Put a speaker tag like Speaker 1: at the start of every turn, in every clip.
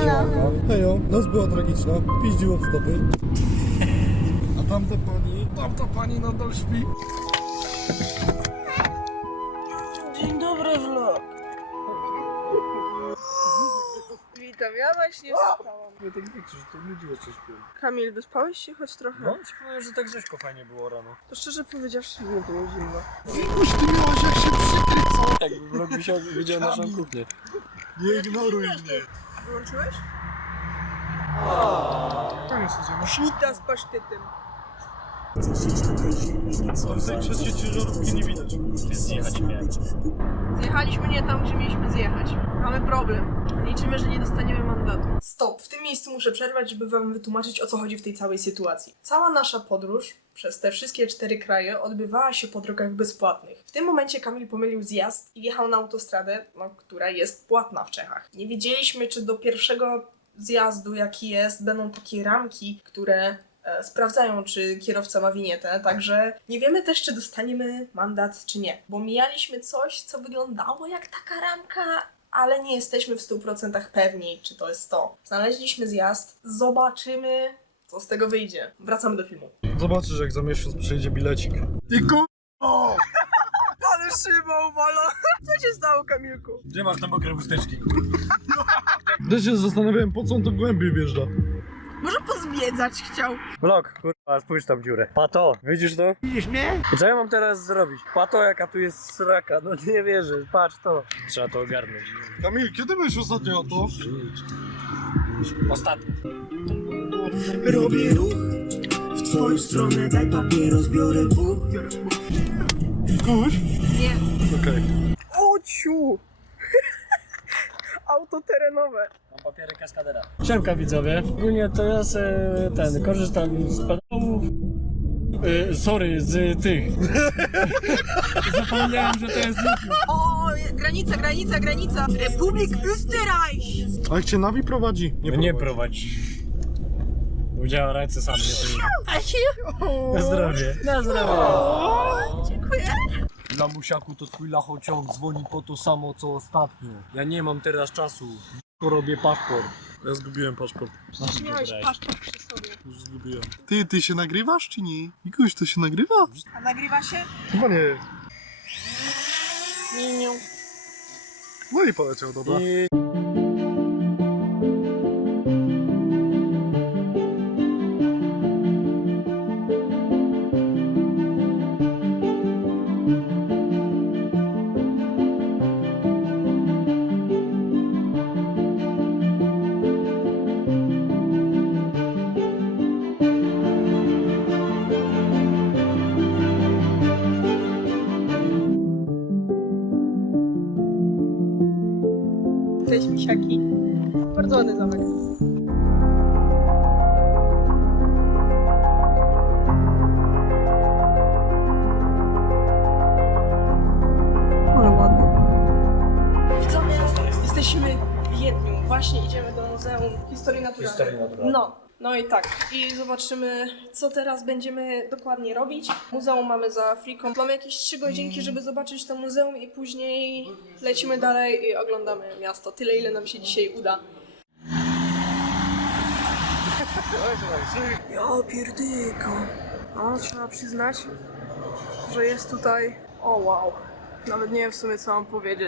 Speaker 1: Hejo, noc była tragiczna, piździł od stopy. A tamta pani nadal śpi.
Speaker 2: Dzień dobry, vlog. Witam, ja właśnie wstałam.
Speaker 1: Ja tak nie chcę, że to ludzie jeszcze śpią.
Speaker 2: Kamil, wyspałeś się choć trochę?
Speaker 1: No, ci powiem, że tak rzeźko fajnie było rano.
Speaker 2: To szczerze powiedziawszy, nie było zimno.
Speaker 1: Wikuś, ty miałaś jak się przykryć, co?
Speaker 3: Jakby vlog widział naszą kuchnię.
Speaker 1: Nie ignoruj mnie.
Speaker 2: Wyłączyłeś?
Speaker 1: To jest idziemy.
Speaker 2: Śnita z pasztetem.
Speaker 1: Z tej trzeciej ciężarówki nie widać.
Speaker 3: Zjechać miałem.
Speaker 2: Zjechaliśmy nie tam, gdzie mieliśmy zjechać. Mamy problem. Liczymy, że nie dostaniemy mandatu. Stop! W tym miejscu muszę przerwać, żeby wam wytłumaczyć, o co chodzi w tej całej sytuacji. Cała nasza podróż przez te wszystkie 4 kraje odbywała się po drogach bezpłatnych. W tym momencie Kamil pomylił zjazd i wjechał na autostradę, która jest płatna w Czechach. Nie wiedzieliśmy, czy do pierwszego zjazdu, jaki jest, będą takie ramki, które sprawdzają, czy kierowca ma winietę, także nie wiemy też, czy dostaniemy mandat, czy nie. Bo mijaliśmy coś, co wyglądało jak taka ramka, ale nie jesteśmy w 100% pewni, czy to jest to. Znaleźliśmy zjazd, zobaczymy, co z tego wyjdzie. Wracamy do filmu.
Speaker 1: Zobaczysz, jak za miesiąc przyjdzie bilecik. Ty k***o!
Speaker 2: Ale szybą, wolo! Co się stało, Kamilku?
Speaker 3: Gdzie masz te mokre chusteczki?
Speaker 1: Też się zastanawiałem, po co on to głębiej wjeżdża.
Speaker 2: Może pozwiedzać chciał.
Speaker 3: Vlog, kurwa, spójrz tam dziurę. Pato, widzisz to?
Speaker 1: Widzisz mnie?
Speaker 3: I co ja mam teraz zrobić? Pato, jaka tu jest sraka, no nie wierzę, patrz to. Trzeba to ogarnąć.
Speaker 1: Kamil, kiedy byłeś ostatnio o to?
Speaker 3: Ostatni.
Speaker 4: Robię ruch w twoją stronę, daj papieros, biorę buch.
Speaker 1: Kuś?
Speaker 2: Nie.
Speaker 1: Okej.
Speaker 2: O ciu! Auto terenowe.
Speaker 3: Mam papiery kaskadera. Siemka widzowie. Ogólnie to ja korzystam z pedałów. Sorry, z tych. Zapomniałem, że to jest YouTube.
Speaker 2: O, granica! Republik Österreich!
Speaker 1: A jak cię Navi prowadzi?
Speaker 3: Nie prowadź. Udziała ręce sam, nie to. Na zdrowie. Na zdrowie.
Speaker 2: Dziękuję.
Speaker 3: Lamusiaku, to twój lachociąg dzwoni po to samo co ostatnio. Ja nie mam teraz czasu. Robię paszport.
Speaker 1: Ja zgubiłem paszport.
Speaker 2: Czy miałeś paszport przy sobie?
Speaker 1: Już zgubiłem. Ty się nagrywasz czy nie? Mikuś, to się nagrywa?
Speaker 2: A nagrywa się?
Speaker 1: Chyba nie.
Speaker 2: Nie.
Speaker 1: No i poleciał, dobra.
Speaker 2: Cześć, misiaki. Bardzo ładny zamek. Ale ładny. Widzowie, jesteśmy w Wiedniu. Właśnie idziemy do Muzeum Historii Naturalnej. No i tak. I zobaczymy, co teraz będziemy dokładnie robić. Muzeum mamy za friką. Mamy jakieś 3 godzinki, żeby zobaczyć to muzeum i później lecimy dalej i oglądamy miasto. Tyle, ile nam się dzisiaj uda. Ja pierdyko. No, trzeba przyznać, że jest tutaj... O wow. Nawet nie wiem w sumie, co mam powiedzieć.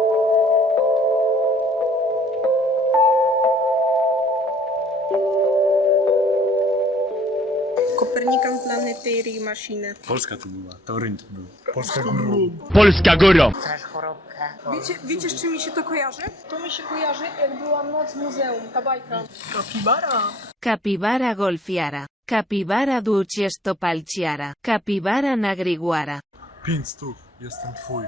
Speaker 2: Copernican Planetary Machine.
Speaker 3: Polska to była, Toryn to był. Polska góra.
Speaker 5: Polska góra.
Speaker 2: Wiecie, z czym mi się to kojarzy? To mi się kojarzy, jak była noc w muzeum, ta bajka. Kapibara.
Speaker 6: Capibara golfiara. Capibara dulciesto palciara. Capibara nagriguara.
Speaker 1: 500, jestem twój.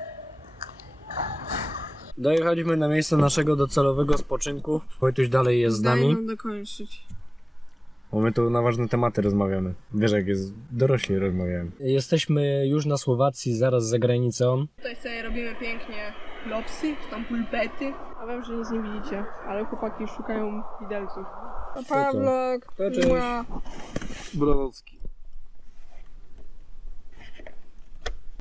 Speaker 3: Dojechaliśmy na miejsce naszego docelowego spoczynku. Wojtuś dalej jest z
Speaker 2: Daj
Speaker 3: nami.
Speaker 2: nam dokończyć.
Speaker 3: Bo my tu na ważne tematy rozmawiamy. Wiesz, jak jest, dorośli rozmawiają. Jesteśmy już na Słowacji, zaraz za granicą.
Speaker 2: Tutaj sobie robimy pięknie lopsy, czy tam pulpety. A wiem, że nic nie widzicie, ale chłopaki szukają widelców. A Pawlok,
Speaker 3: To cześć.
Speaker 1: Brawocki.